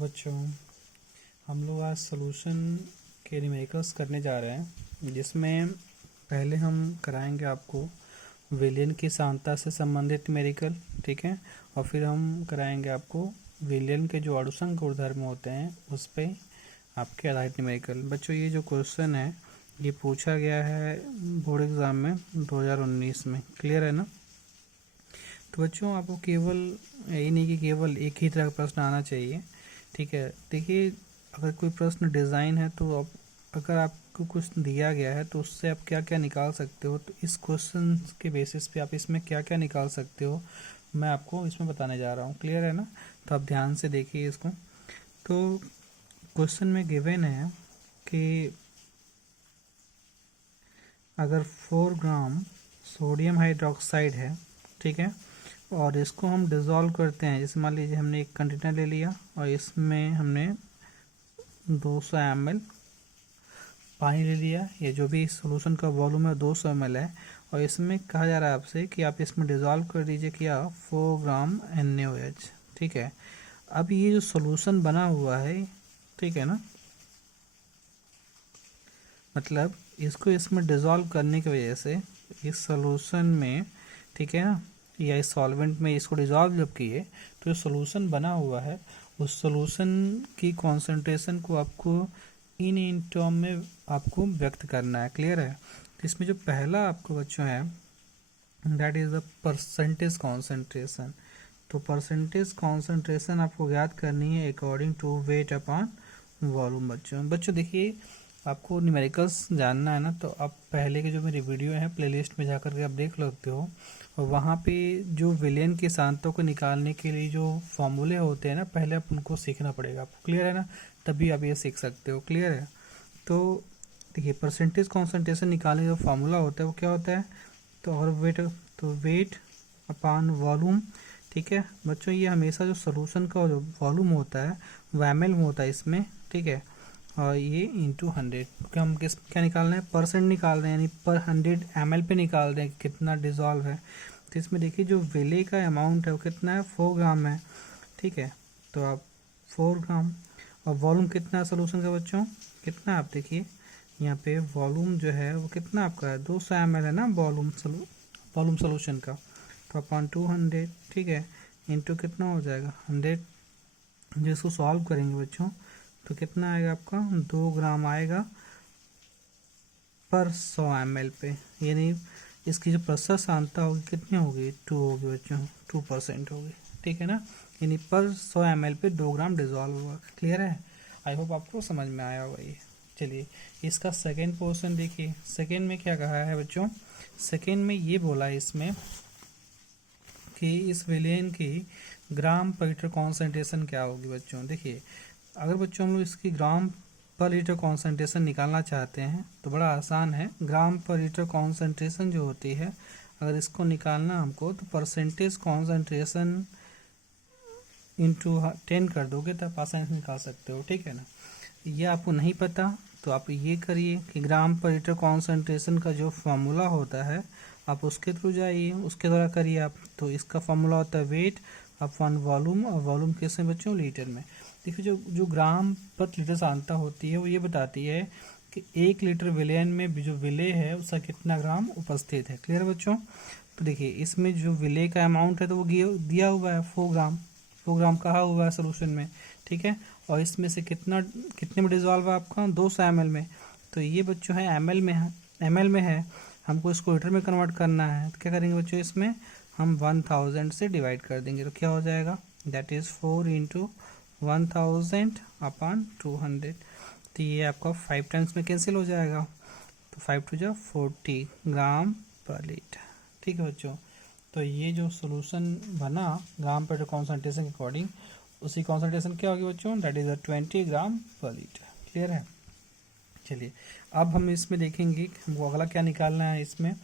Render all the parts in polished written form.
बच्चों, हम लोग आज सॉल्यूशन के न्यूमेरिकल्स करने जा रहे हैं, जिसमें पहले हम कराएंगे आपको विलियन की सांद्रता से संबंधित न्यूमेरिकल, ठीक है। और फिर हम कराएंगे आपको विलियन के जो अणुसंघ गुणधर्म होते हैं उस पे आपके आधारित न्यूमेरिकल। बच्चों, ये जो क्वेश्चन है ये पूछा गया है बोर्ड एग्ज़ाम में 2019 में, क्लियर है ना। तो बच्चों, आपको केवल यही नहीं कि केवल एक ही तरह का प्रश्न आना चाहिए, ठीक है। देखिए, अगर कोई प्रश्न डिज़ाइन है तो अब अगर आपको कुछ दिया गया है तो उससे आप क्या क्या निकाल सकते हो, तो इस क्वेश्चन के बेसिस पे आप इसमें क्या क्या निकाल सकते हो मैं आपको इसमें बताने जा रहा हूँ, क्लियर है ना। तो आप ध्यान से देखिए इसको। तो क्वेश्चन में गिवन है कि अगर 4 ग्राम सोडियम हाइड्रोक्साइड है, ठीक है, और इसको हम डिज़ोल्व करते हैं। जैसे मान लीजिए हमने एक कंटेनर ले लिया और इसमें हमने 200 ml पानी ले लिया, या जो भी सॉल्यूशन का वॉल्यूम है 200 ml है, और इसमें कहा जा रहा है आपसे कि आप इसमें डिज़ोल्व कर दीजिए क्या 4 ग्राम NaOH, ठीक है। अब ये जो सॉल्यूशन बना हुआ है, ठीक है ना, मतलब इसको इसमें डिज़ोल्व करने की वजह से इस सॉल्यूशन में, ठीक है ना, या इस सॉल्वेंट में इसको डिज़ोल्व जब किए तो जो सॉल्यूशन बना हुआ है उस सॉल्यूशन की कॉन्सेंट्रेशन को आपको इन टर्म में आपको व्यक्त करना है, क्लियर है। तो इसमें जो पहला आपको बच्चों है that is the percentage concentration. तो परसेंटेज कॉन्सेंट्रेशन आपको ज्ञात करनी है according to weight upon volume. बच्चों देखिए, आपको न्यूमेरिकल्स जानना है ना, तो आप पहले के जो मेरी वीडियो है प्लेलिस्ट में जाकर के आप देख सकते हो, और वहाँ पे जो विलेन की सांतों को निकालने के लिए जो फॉर्मूले होते हैं ना, पहले आप उनको सीखना पड़ेगा आपको, क्लियर है ना, तभी आप ये सीख सकते हो, क्लियर है। तो देखिए, परसेंटेज कॉन्सेंट्रेशन निकालने का फॉर्मूला होता है वो क्या होता है, तो और वेट अपॉन वॉल्यूम, ठीक है बच्चों। ये हमेशा जो सोल्यूशन का जो वॉल्यूम होता है वो ml में होता है इसमें, ठीक है, और ये इंटू 100, क्योंकि हम क्या निकाल रहे हैं, परसेंट निकाल रहे हैं, यानी पर 100 ml पे निकाल रहे हैं कितना डिजॉल्व है। तो इसमें देखिए जो विले का अमाउंट है वो कितना है, 4 ग्राम है, ठीक है। तो आप 4 ग्राम, और वॉल्यूम कितना है सोल्यूशन का बच्चों, कितना आप देखिए यहाँ पे वॉल्यूम जो है वो कितना आपका है, 200 ml है ना वॉल्यूम सोल्यूशन का। तो अपॉन 200, ठीक है, इंटू कितना हो जाएगा 100, जो इसको सॉल्व करेंगे बच्चों तो कितना आएगा आपका, 2 ग्राम आएगा पर 100 ml पे, यानी इसकी जो प्रतिशत सांद्रता होगी कितनी होगी, 2 होगी बच्चों, 2% होगी, ठीक है ना, यानी पर 100 ml पे 2 ग्राम डिजॉल्व होगा, क्लियर है। आई होप आपको समझ में आया होगा ये। चलिए, इसका सेकेंड पोर्शन देखिए, सेकेंड में क्या कहा है बच्चों, सेकेंड में ये बोला है इसमें कि इस विलेन की ग्राम पर लीटर कॉन्सेंट्रेशन क्या होगी बच्चों। देखिए, अगर बच्चों हम लोग इसकी ग्राम पर लीटर कॉन्सेंट्रेशन निकालना चाहते हैं तो बड़ा आसान है। ग्राम पर लीटर कॉन्सेंट्रेशन जो होती है, अगर इसको निकालना हमको, तो परसेंटेज कॉन्सेंट्रेशन इंटू 10 कर दोगे तो आप आसानी से निकाल सकते हो, ठीक है ना। ये आपको नहीं पता तो आप ये करिए कि ग्राम पर लीटर कॉन्सेंट्रेशन का जो फॉर्मूला होता है आप उसके थ्रू जाइए, उसके द्वारा करिए आप। तो इसका फॉर्मूला होता है वेट अपॉन वॉल्यूम, और वॉल्यूम किसमें बच्चों, लीटर में। देखिए, जो ग्राम पर लीटर सांद्रता होती है वो ये बताती है कि 1 लीटर विलेन में जो विले है उसका कितना ग्राम उपस्थित है, क्लियर बच्चों। तो देखिए, इसमें जो विले का अमाउंट है तो वो दिया हुआ है 4 ग्राम कहा हुआ है सोल्यूशन में, ठीक है। और इसमें से कितने में डिजॉल्व है आपका, 200 ml में। तो ये बच्चों है ml में है, हमको इसको लीटर में कन्वर्ट करना है, तो क्या करेंगे बच्चों, इसमें हम 1000 से डिवाइड कर देंगे, तो क्या हो जाएगा, दैट इज़ 4 इंटू 1000 अपॉन 200। तो ये आपका 5 टाइम्स में कैंसिल हो जाएगा, तो 5 टू जा 40 ग्राम पर लीटर, ठीक है बच्चों। तो ये जो सोल्यूशन बना ग्राम पर कॉन्सेंट्रेशन के अकॉर्डिंग, उसी कॉन्सेंट्रेशन क्या होगी बच्चों, दैट इज़ 20 ग्राम पर लीटर, क्लियर है। चलिए, अब हम इसमें देखेंगे कि हमको अगला क्या निकालना है इसमें।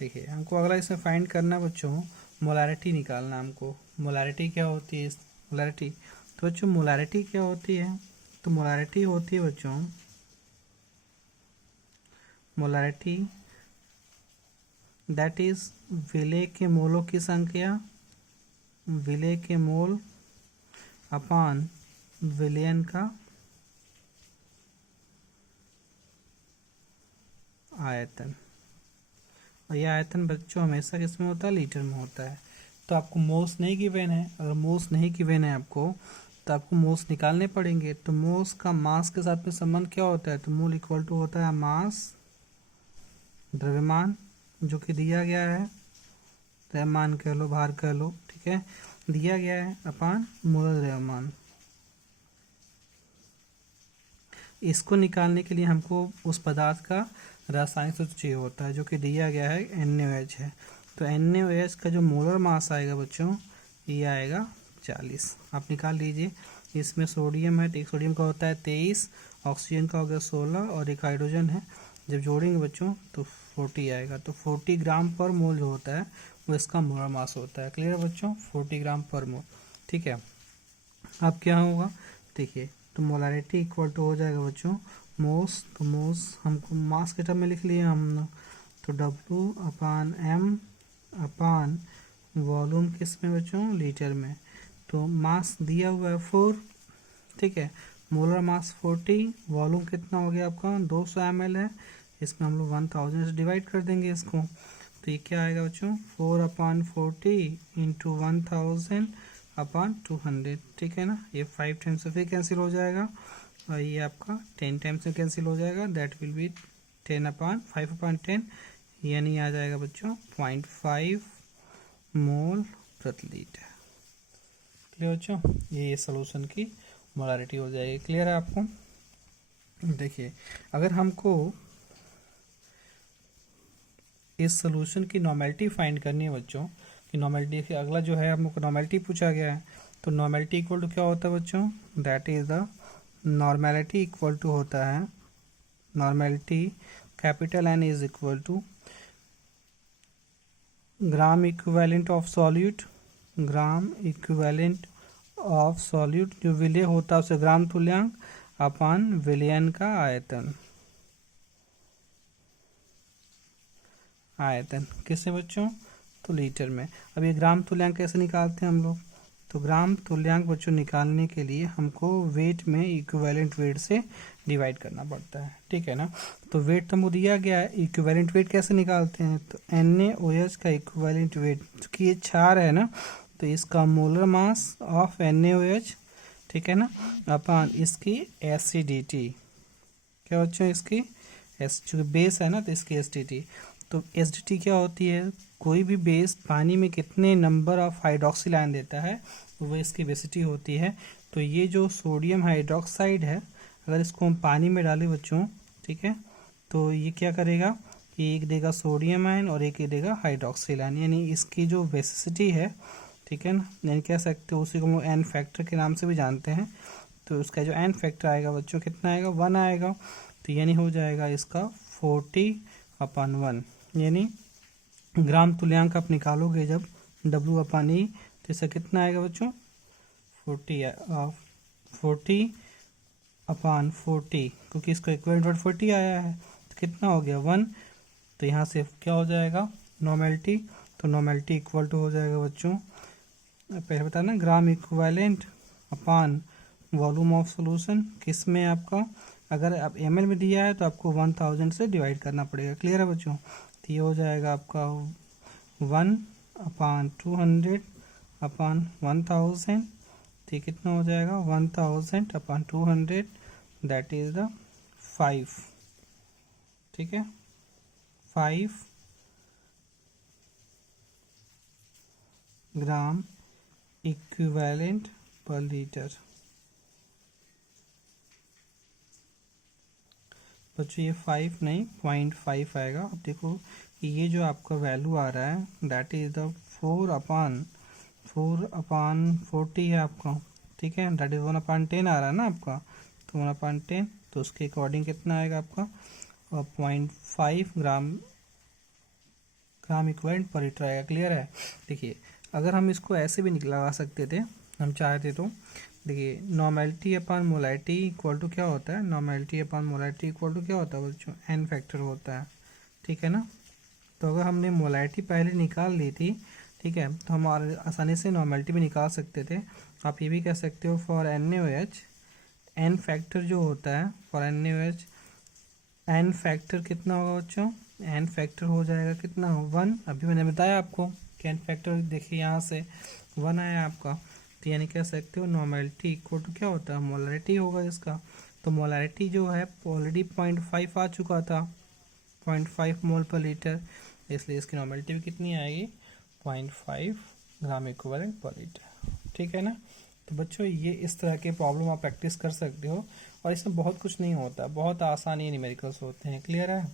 देखिए, हमको अगला इसमें फाइंड करना है बच्चों, मोलारिटी निकालना है हमको। मोलारिटी क्या होती है, मोलारिटी, तो बच्चों मोलारिटी क्या होती है, तो मोलारिटी होती है बच्चों, मोलारिटी दैट इज विले के मोलों की संख्या, विले के मोल अपान विलयन का आयतन, और यह आयतन बच्चों हमेशा किस में होता है, लीटर में होता है। तो आपको मोल्स नहीं गिवन है, अगर मोल्स नहीं गिवन है आपको तो आपको मोल्स निकालने पड़ेंगे। तो मोल्स का मास के साथ में संबंध क्या होता है, तो मोल इक्वल टू होता है मास, द्रव्यमान जो कि दिया गया है, द्रव्यमान कह लो, भार कह लो, ठीक है, दिया गया है, अपान मोलर द्रव्यमान। इसको निकालने के लिए हमको उस पदार्थ का रासायनिक सूत्र चाहिए होता है जो कि दिया गया है NaOH है। तो NaOH का जो मोलर मास आएगा बच्चों, ये आएगा 40। आप निकाल लीजिए। इसमें सोडियम है तो एक सोडियम का होता है 23, ऑक्सीजन का हो गया 16 और एक हाइड्रोजन है। जब जोड़ेंगे बच्चों तो 40 आएगा। तो 40 ग्राम पर मोल जो होता है वो इसका मोलर मास होता है। क्लियर है बच्चों, 40 ग्राम पर मोल। ठीक है, अब क्या होगा देखिए, तो मोलारिटी इक्वल टू हो जाएगा बच्चों मोस, तो मोस हमको मास के टर्म में लिख लिए हम, तो W अपान M अपान वॉल्यूम किस में बच्चों, लीटर में। तो मास दिया हुआ है 4, ठीक है, मोलर मास 40, वॉल्यूम कितना हो गया आपका 200 ml है। इसमें हम लोग 1000 से डिवाइड कर देंगे इसको, तो ये क्या आएगा बच्चों 4/40 इंटू 1000 अपान 200, ठीक है ना। ये 5 टाइम्स से फिर कैंसिल हो जाएगा और ये आपका 10 टाइम्स से कैंसिल हो जाएगा, दैट विल बी 5/10, यानी आ जाएगा बच्चों 0.5 मोल प्रति लीटर। क्लियर बच्चों, ये सॉल्यूशन की मोलारिटी हो जाएगी। क्लियर है आपको। देखिए, अगर हमको इस सॉल्यूशन की नॉर्मेलिटी फाइंड करनी है बच्चों, कि नॉर्मेलिटी अगला जो है हमको नॉर्मेलिटी पूछा गया है, तो नॉर्मेलिटी इक्वल टू क्या होता है बच्चों, that is the normality equal to होता है, normality capital N is equal to gram equivalent of solute, gram equivalent of solute जो विलय होता है उसे ग्राम तुल्यांक अपान विलयन का आयतन, आयतन किससे बच्चों, तो लीटर में। अब ये ग्राम तुल्यांक कैसे निकालते हैं हम लोग, तो ग्राम तुल्यांक बच्चों निकालने के लिए हमको वेट में इक्विवेलेंट वेट से डिवाइड करना पड़ता है, ठीक है ना। तो वेट तो मुझे दिया गया है, इक्विवेलेंट वेट कैसे निकालते हैं, तो NaOH का इक्विवेलेंट वेट कि ये 4 है ना, तो इसका मोलर मास ऑफ NaOH, ठीक है ना, अपान इसकी एसिडिटी, क्या बच्चों इसकी चूँकि बेस है ना तो इसकी एसिडिटी। तो एसिडिटी क्या होती है, कोई भी बेस पानी में कितने नंबर ऑफ हाइड्रोक्सिल आयन देता है वो इसकी बेसिटी होती है। तो ये जो सोडियम हाइड्रोक्साइड है, अगर इसको हम पानी में डालें बच्चों, ठीक है, तो ये क्या करेगा कि एक देगा सोडियम आयन और एक देगा हाइड्रोक्सिल आयन, यानी इसकी जो बेसिसिटी है, ठीक है ना, यानी कह सकते हो उसी को हम एन फैक्टर के नाम से भी जानते हैं। तो उसका जो एन फैक्टर आएगा बच्चों कितना आएगा, 1 आएगा। तो यानी हो जाएगा इसका 40/1, यानी ग्राम तुल्यांक आप निकालोगे जब W/E, तो इसका कितना आएगा बच्चों 40/40, क्योंकि इसका इक्विवेलेंट 40 आया है, तो कितना हो गया 1। तो यहाँ से क्या हो जाएगा नॉर्मेलिटी, तो नॉर्मेलिटी इक्वल टू हो जाएगा बच्चों, पहले बताना gram equivalent upon volume of solution, किस में आपका, अगर आप ml में दिया है तो आपको 1000 से डिवाइड करना पड़ेगा। क्लियर है बच्चों, तो ये हो जाएगा आपका 1/200 अपान 1000, तो ये कितना हो जाएगा 1000/200, दैट इज द 5, ठीक है, 5 ग्राम इक्विवेलेंट पर लीटर। बच्चों ये 5 नहीं 0.5 आएगा। अब देखो ये जो आपका वैल्यू आ रहा है दैट इज द 4/40 है आपका, ठीक है, दैट इज 1/10 आ रहा है ना आपका, तो 1/10, तो उसके अकॉर्डिंग कितना आएगा आपका 0.5 ग्राम इक्विवेलेंट पर लीटर आएगा। क्लियर है। देखिए, अगर हम इसको ऐसे भी लगा सकते थे, हम चाहते तो, देखिए normality upon molarity equal to क्या होता है, normality upon molarity equal to क्या होता है बच्चों, एन फैक्टर होता है, ठीक है ना। तो अगर हमने मोलारिटी पहले निकाल ली थी, ठीक है, तो हम आसानी से नॉर्मेलिटी भी निकाल सकते थे। आप ये भी कह सकते हो फॉर NaOH एन फैक्टर जो होता है फॉर NaOH एन फैक्टर कितना होगा बच्चों, एन फैक्टर हो जाएगा कितना, 1। अभी मैंने बताया आपको कि एन फैक्टर देखिए यहाँ से 1 आया आपका, तो यानी कह सकते हो नॉर्मेलिटी इक्वल टू क्या होता है, मोलरिटी होगा इसका। तो मोलरिटी जो है ऑलरेडी 0.5 आ चुका था, 0.5 मोल पर लीटर, इसलिए इसकी नॉर्मेलिटी भी कितनी आएगी, 0.5 ग्राम इक्विवेलेंट पर लीटर। ठीक है ना। तो बच्चों ये इस तरह के प्रॉब्लम आप प्रैक्टिस कर सकते हो, और इसमें बहुत कुछ नहीं होता, बहुत आसानी न्यूमेरिकल्स होते हैं। क्लियर है।